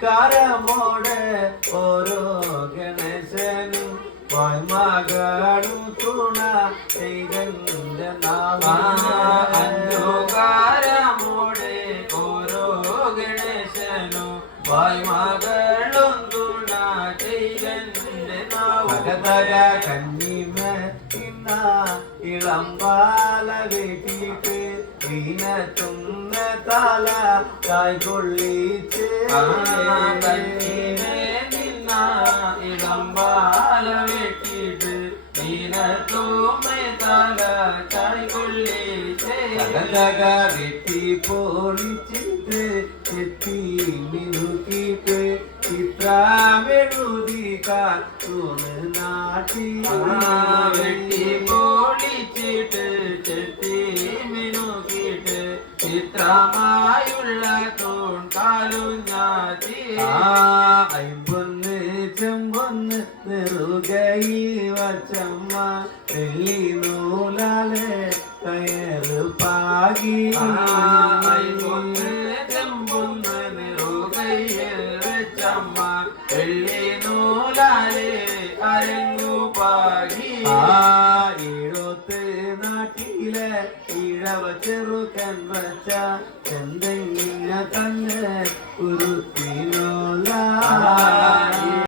കാരമോടെ ഓരോ ഗണേശനും വായ്മകളും തുണ ചെയ്തന്റെ അഞ്ചുകാരമോടെ ഓരോ ഗണേശനും വായ്മകളും തുണ ചെയ്തന്റെ ഭഗതര കന്നിമത്തിന്ന ഇളമ്പാല വീട്ടിട്ട് വീണ തുന്ന തല കൈകൊള്ളിച്ച് നിന്ന ഇളമ്പാല വെട്ടിട്ട് വീണ തൂമെ തല കൈകൊള്ളിച്ച് ഭഗതക വെട്ടി പൊളിച്ചിട്ട് ചെത്തി മിനുക്കിട്ട് ചിത്രമെഴുതിക്കാർ തൂണ് നാട്ടി വെട്ടി പൊളിച്ചിട്ട് ചെത്തി മിനുക്കിട്ട് ചിത്രമായുള്ള തൂൺകാലും ഞാറ്റി അയ്പൊന്ന് ചെമ്പൊന്ന് നെറുകൈ വച്ചമ്മ വെള്ളി നൂലാലെ കയറ് പാകി ചെമ്പൊന്ന് നെറുകൈയിൽ വെച്ചമ്മ വെള്ളി നൂലാലെ അരങ്ങു പാകി ഈഴോത്ത് നാട്ടിലെ ഇഴവ ചെറുക്കൻ വച്ച ചെന്തെങ്ങിന തന്നെ ഒരു